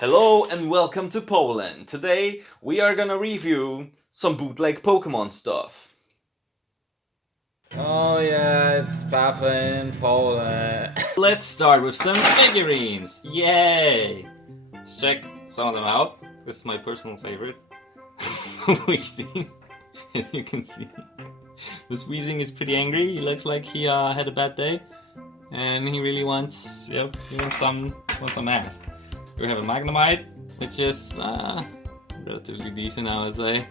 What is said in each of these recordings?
Hello and welcome to Poland. Today we are gonna review some bootleg Pokemon stuff. Oh yeah, it's Papa in Poland. Let's start with some figurines. Yay! Let's check some of them out. This is my personal favorite. So Weezing, as you can see. This Weezing is pretty angry. He looks like he had a bad day. And he really wants, he wants some ass. We have a Magnemite, which is relatively decent, I would say.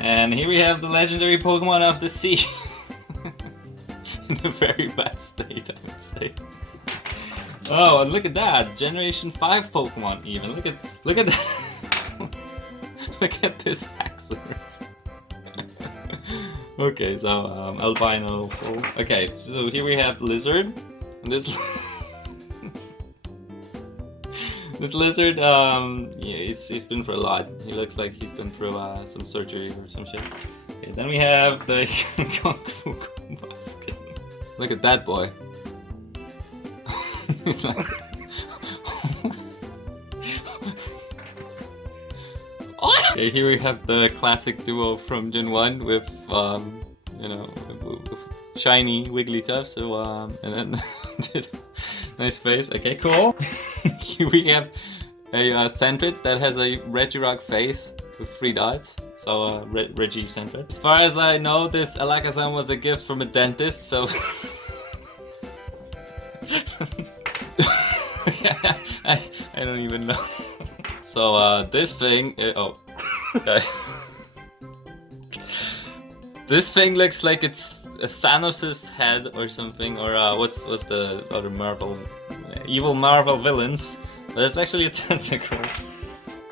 And here we have the legendary Pokemon of the sea. In a very bad state, I would say. Oh, and look at that! Generation 5 Pokemon even. Look at that. Look at this Axorus. Okay, so albino full. Okay, so here we have Lizard. And this this lizard, yeah, he's been through a lot. He looks like he's been through some surgery or some shit. Okay, then we have the Kung Fu Basket. Look at that boy. He's like... Okay, here we have the classic duo from Gen 1 with, you know, shiny Wigglytuff, so, and then nice face. Okay, cool. Here we have a Sentret that has a Regirock face with 3 dots. So, Reggie Sentret. As far as I know, this Alakazam was a gift from a dentist, so... I don't even know. So, this thing... oh. Guys. This thing looks like it's Thanos' head or something, or what's the other Marvel... evil Marvel villains. But it's actually a tentacle.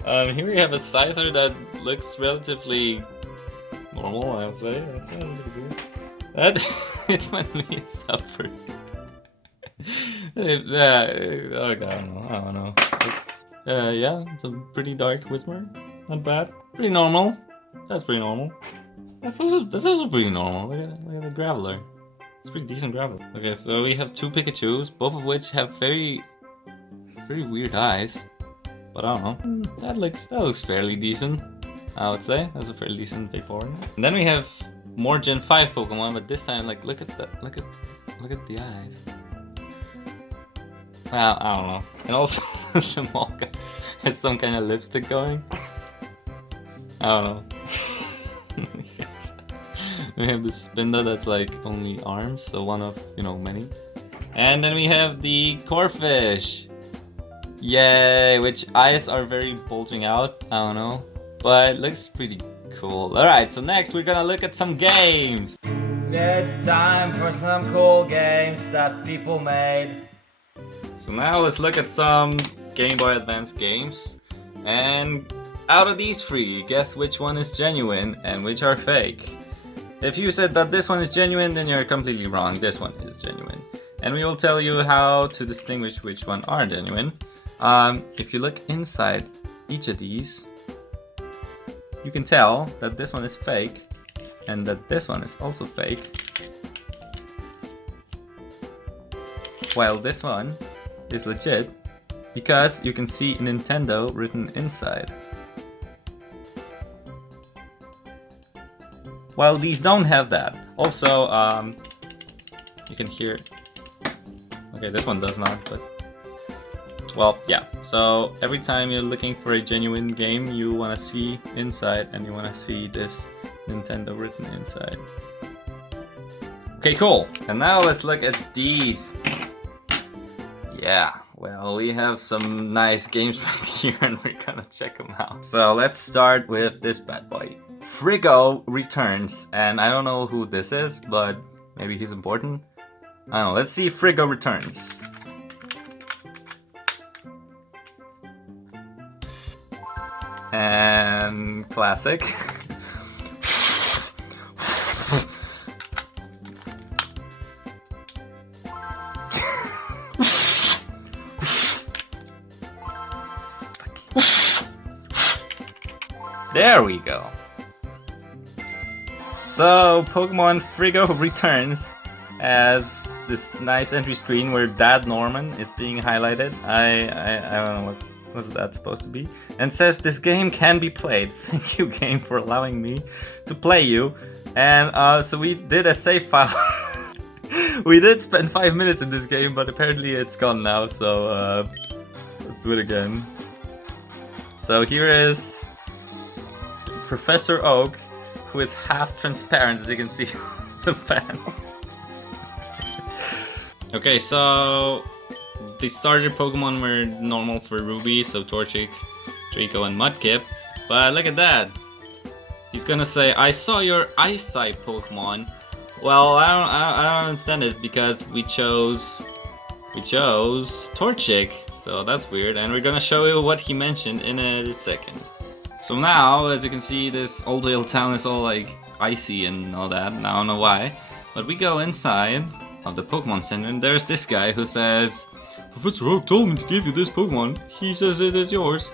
Here we have a Scyther that looks relatively normal, I would say. That's pretty good. That it finally is up for I don't know. It's yeah, it's a pretty dark Whismur. Not bad. Pretty normal. That's pretty normal. That's also pretty normal. Look at the Graveler. It's pretty decent Graveler. Okay, so we have 2 Pikachus, both of which have very weird eyes. But I don't know. That looks fairly decent, I would say. That's a fairly decent Vaporeon. And then we have more Gen 5 Pokemon, but this time, like, look at the eyes. Well, I don't know. And also, small guy has some kind of lipstick going. I don't know. We have the Spinda that's like only arms, so one of, you know, many. And then we have the Corphish. Yay, which eyes are very bulging out, I don't know. But it looks pretty cool. Alright, so next we're gonna look at some games. It's time for some cool games that people made. So now let's look at some Game Boy Advance games. And out of these 3, guess which one is genuine and which are fake. If you said that this one is genuine, then you're completely wrong. This one is genuine. And we will tell you how to distinguish which one are genuine. If you look inside each of these, you can tell that this one is fake and that this one is also fake. While this one is legit because you can see Nintendo written inside. While these don't have that. Also, you can hear it. Okay, this one does not, but... well, yeah. So, every time you're looking for a genuine game, you want to see inside, and you want to see this Nintendo written inside. Okay, cool. And now let's look at these. Yeah, well, we have some nice games right here, and we're gonna check them out. So, let's start with this bad boy. Frigo Returns, and I don't know who this is, but maybe he's important. I don't know, let's see Frigo Returns. And classic. There we go. So, Pokemon Frigo Returns as this nice entry screen where Dad Norman is being highlighted. I don't know What's that supposed to be? And says this game can be played. Thank you, game, for allowing me to play you. And so we did a save file. We did spend 5 minutes in this game, but apparently it's gone now. So let's do it again. So here is Professor Oak, who is half transparent, as you can see on the pants. Okay, so the starter Pokemon were normal for Ruby, so Torchic, Draco, and Mudkip. But look at that. He's gonna say, I saw your Ice-type Pokemon. Well, I don't understand this because we chose Torchic, so that's weird. And we're gonna show you what he mentioned in a second. So now, as you can see, this Oldale town is all like icy and all that. And I don't know why, but we go inside of the Pokemon Center, and there's this guy who says, Professor Oak told me to give you this Pokemon. He says it is yours.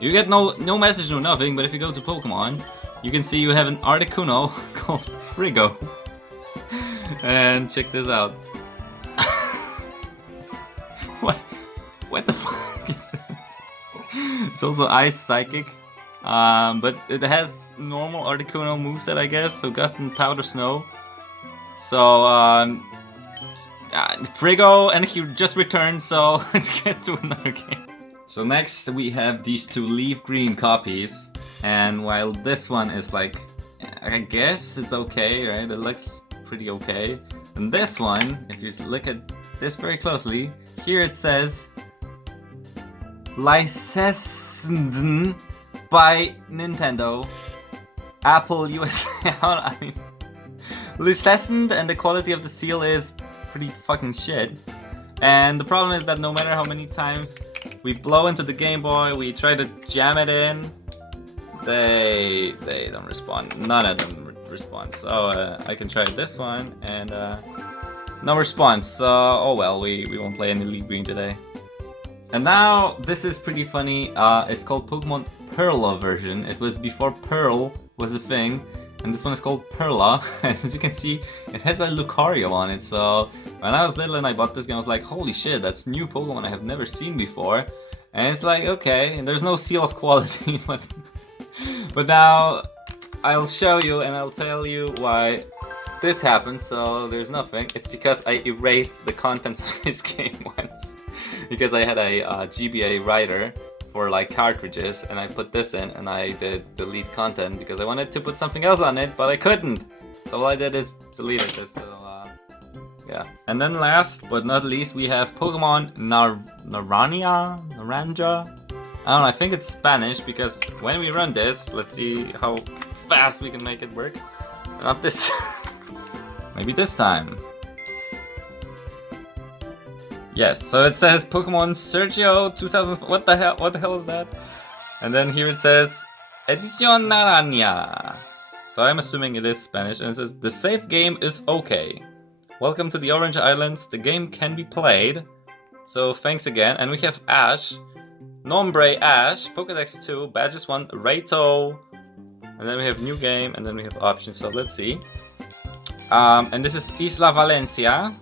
You get no message, no nothing, but if you go to Pokemon, you can see you have an Articuno called Frigo. And check this out. What the fuck is this? It's also Ice Psychic. But it has normal Articuno moveset, I guess, so Gust and Powder Snow. So, Frigo, and he just returned, so let's get to another game. So next we have these two leaf green copies, and while this one is like, I guess it's okay, right? It looks pretty okay. And this one, if you look at this very closely, here it says licensed by Nintendo, Apple USA. I mean, licensed, and the quality of the seal is pretty fucking shit. And the problem is that no matter how many times we blow into the Game Boy, we try to jam it in, they don't respond. None of them respond. So I can try this one, and no response. So oh well, we won't play any Leaf Green today. And now this is pretty funny. It's called Pokemon Perla version. It was before Pearl was a thing. And this one is called Perla, and as you can see, it has a Lucario on it. So when I was little and I bought this game, I was like, holy shit, that's new Pokemon I have never seen before. And it's like, okay, and there's no seal of quality, but now I'll show you and I'll tell you why this happened. So there's nothing. It's because I erased the contents of this game once, because I had a GBA writer for like cartridges, and I put this in and I did delete content because I wanted to put something else on it, but I couldn't. So all I did is deleted this. So yeah. And then last but not least, we have Pokemon Naranja. I don't know, I think it's Spanish, because when we run this, let's see how fast we can make it work. Not this. Maybe this time. Yes, so it says Pokemon Sergio 2000. What the hell is that? And then here it says Edición Naranja. So I'm assuming it is Spanish, and it says the save game is okay. Welcome to the Orange Islands. The game can be played. So thanks again. And we have Ash, Nombre Ash, Pokédex 2, Badges 1, Raito. And then we have new game, and then we have options. So let's see. And this is Isla Valencia,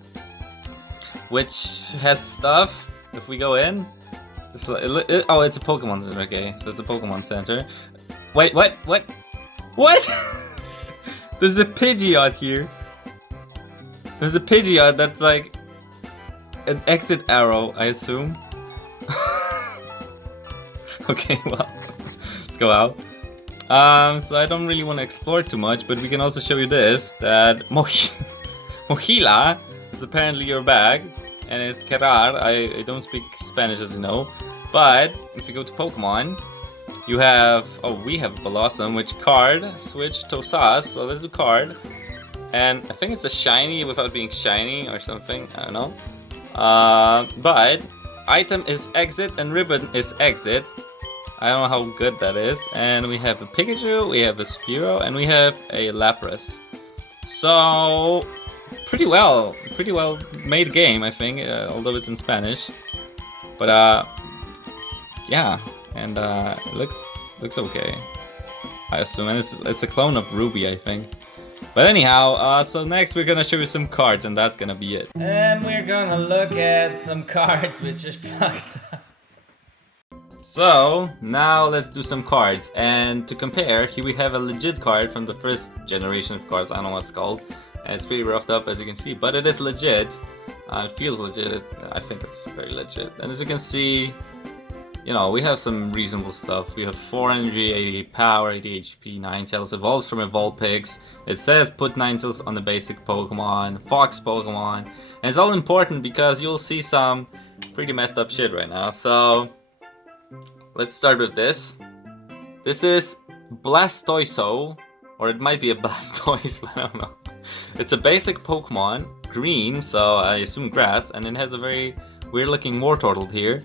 which has stuff. If we go in, oh, it's a Pokemon Center. Okay, so it's a Pokemon Center. Wait, what? There's a Pidgeot here. There's a Pidgeot that's like an exit arrow, I assume. Okay, well, let's go out. So I don't really want to explore too much, but we can also show you this, that Mojila is apparently your bag, and it's Querar. I don't speak Spanish, as you know, but if you go to Pokemon, you have, we have Blossom, which card, switch to Sas, so let's do card, and I think it's a shiny without being shiny or something, I don't know, but item is exit and ribbon is exit. I don't know how good that is, and we have a Pikachu, we have a Spearow, and we have a Lapras. So pretty well made game, I think, although it's in Spanish. But yeah, and it looks okay, I assume, and it's a clone of Ruby, I think. But anyhow, so next we're gonna show you some cards, and that's gonna be it. And we're gonna look at some cards which is fucked up. So, now let's do some cards. And to compare, here we have a legit card from the first generation of cards. I don't know what it's called. And it's pretty roughed up, as you can see, but it is legit. It feels legit. I think it's very legit. And as you can see, you know, we have some reasonable stuff. We have 4 energy, 88 power, 80 HP, Ninetales, evolves from Vulpix. It says put Ninetales on the basic Pokemon, Fox Pokemon. And it's all important because you'll see some pretty messed up shit right now. So, let's start with this. This is Blastoise, or it might be a Blastoise, but I don't know. It's a basic Pokemon, green, so I assume grass, and it has a very weird looking Wartortle here.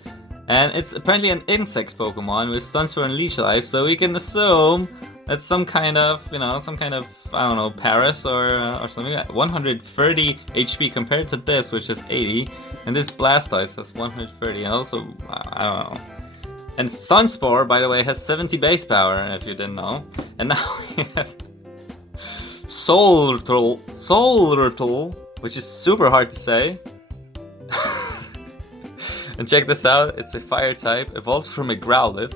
And it's apparently an insect Pokemon with stunts for Unleash Life, so we can assume that's some kind of, you know, I don't know, Paris or something like that. 130 HP compared to this, which is 80, and this Blastoise has 130, and also, I don't know. And Sunspore, by the way, has 70 base power, if you didn't know. And now we have Solurtle, which is super hard to say. And check this out, it's a fire type, evolves from a Growlithe,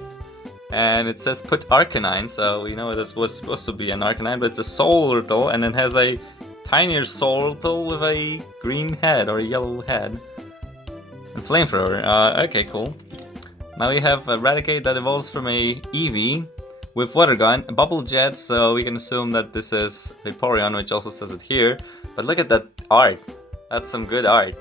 and it says put Arcanine, so we know this was supposed to be an Arcanine, but it's a Solurtle, and it has a tinier Solurtle with a green head, or a yellow head. And Flamethrower, okay, cool. Now we have a Raticate that evolves from a Eevee, with Water Gun, a Bubble Jet, so we can assume that this is Vaporeon, which also says it here. But look at that art, that's some good art.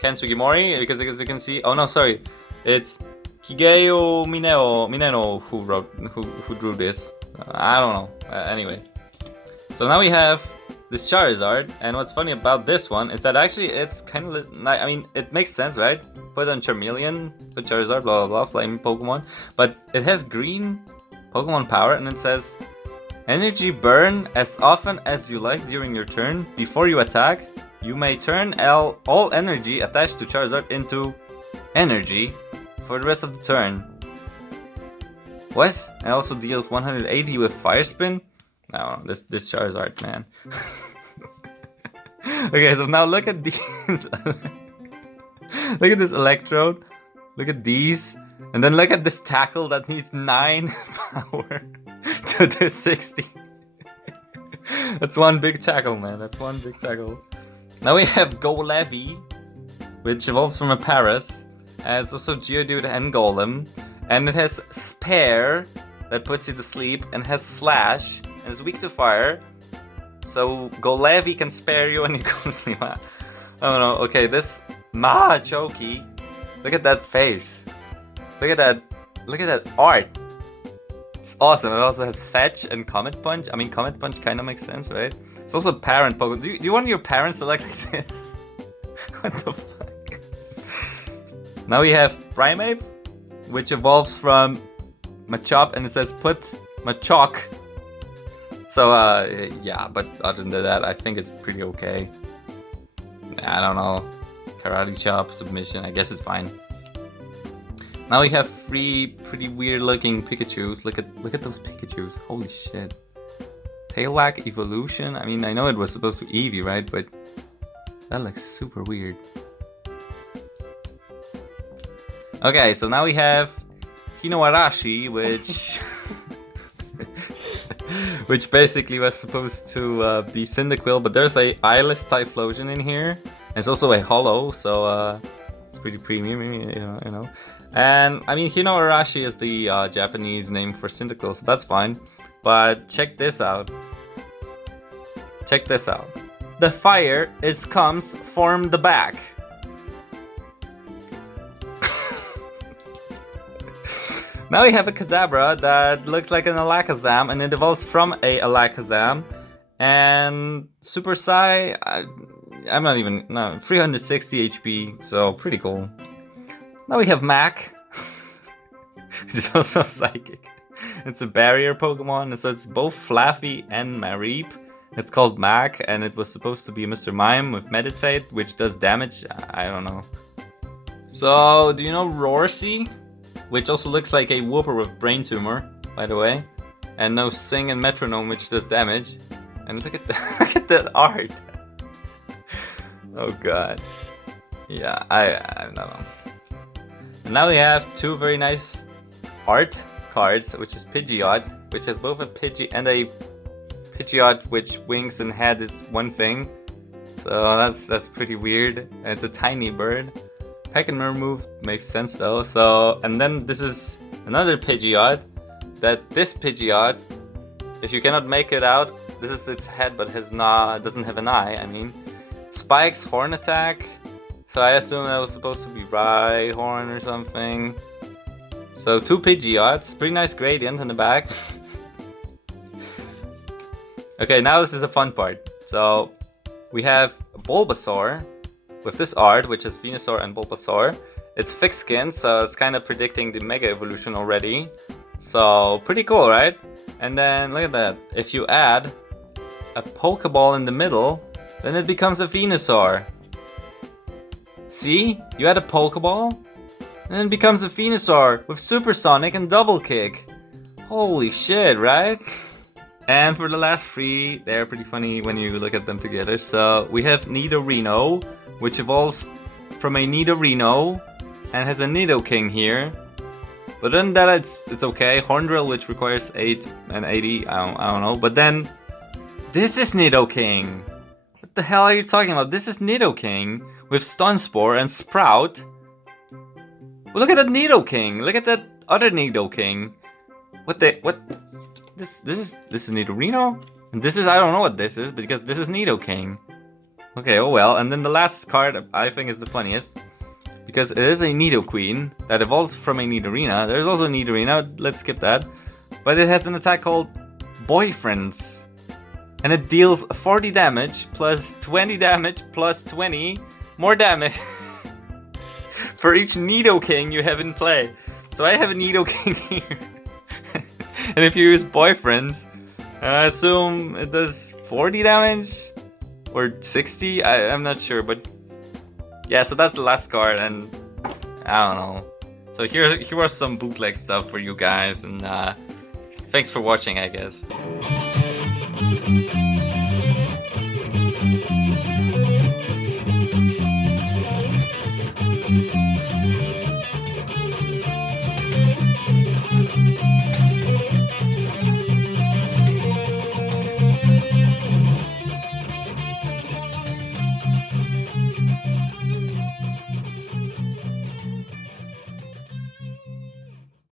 Ken Sugimori, because as you can see, oh no, sorry, it's Kigeo Mineno who drew this. I don't know. Anyway, so now we have this Charizard, and what's funny about this one is that actually it's kind of, I mean, it makes sense, right? Put on Charmeleon, put Charizard, blah blah blah, flame Pokemon, but it has green Pokemon power, and it says energy burn as often as you like during your turn. Before you attack, you may turn all energy attached to Charizard into energy for the rest of the turn. What? It also deals 180 with Fire Spin? No, this Charizard, man. Okay, so now look at these. Look at this Electrode. Look at these. And then look at this Tackle that needs 9 power to this 60. That's one big Tackle, man. That's one big Tackle. Now we have Golevy, which evolves from a Paras, and it's also Geodude and Golem, and it has Spare, that puts you to sleep, and has Slash, and is weak to fire, so Golevy can spare you when you go to sleep. I don't know, okay, this Machoke, look at that face, look at that art, it's awesome. It also has Fetch and Comet Punch. I mean, Comet Punch kind of makes sense, right? It's also parent Pokemon. Do you want your parents to look like this? What the fuck? Now we have Primate, which evolves from Machop, and it says put Machoke. So, yeah, but other than that, I think it's pretty okay. I don't know. Karate Chop, Submission, I guess it's fine. Now we have 3 pretty weird looking Pikachus. Look at those Pikachus. Holy shit. Tailwack Evolution? I mean, I know it was supposed to be Eevee, right? But that looks super weird. Okay, so now we have Hinoarashi, which which basically was supposed to be Cyndaquil, but there's a eyeless Typhlosion in here. And it's also a holo, so it's pretty premium, you know. And I mean, Hinoarashi is the Japanese name for Cyndaquil, so that's fine. But check this out. Check this out. The fire comes from the back. Now we have a Cadabra that looks like an Alakazam, and it evolves from a Alakazam. And Super Sai, I'm not even, no, 360 HP, so pretty cool. Now we have Mac, which is also psychic. It's a barrier Pokemon, so it's both Flaffy and Mareep. It's called Mac, and it was supposed to be Mr. Mime with Meditate, which does damage. I don't know. So, do you know Rorsey? Which also looks like a Whooper with Brain Tumor, by the way. And no Sing and Metronome, which does damage. And look at that, look at that art. Oh god. Yeah, I don't know. And now we have two very nice art cards, which is Pidgeot, which has both a Pidgey and a Pidgeot which wings and head is one thing. So that's pretty weird. And it's a tiny bird. Pack and remove makes sense though. So, and then this is another Pidgeot. That this Pidgeot, if you cannot make it out, this is its head but doesn't have an eye, I mean. Spikes, horn attack. So I assume that was supposed to be Rhyhorn or something. So two Pidgeots, pretty nice gradient in the back. Okay, now this is a fun part. So we have Bulbasaur with this art, which is Venusaur and Bulbasaur. It's fixed skin, so it's kind of predicting the Mega Evolution already. So pretty cool, right? And then look at that. If you add a Pokeball in the middle, then it becomes a Venusaur. See? You add a Pokeball, and it becomes a Venusaur with Supersonic and Double Kick. Holy shit, right? And for the last three, they're pretty funny when you look at them together. So we have Nidorino, which evolves from a Nidorino and has a Nidoking here. But then that it's okay. Horndrill, which requires 8 and 80, I don't know. But then this is Nidoking. What the hell are you talking about? This is Nidoking with Stunspore and Sprout. Well, look at that Nidoking. Look at that other Nidoking. What? This is Nidorino? And this is, I don't know what this is, because this is Nidoking. Okay, oh well. And then the last card I think is the funniest, because it is a Nidoqueen that evolves from a Nidorina. There's also a Nidorina, let's skip that. But it has an attack called Boyfriends. And it deals 40 damage, plus 20 damage, plus 20 more damage for each Nidoking you have in play. So I have a Nidoking here. And if you use Boyfriends, I assume it does 40 damage? Or 60? I'm not sure, but yeah, so that's the last card, and I don't know. So here was some bootleg stuff for you guys, and thanks for watching, I guess.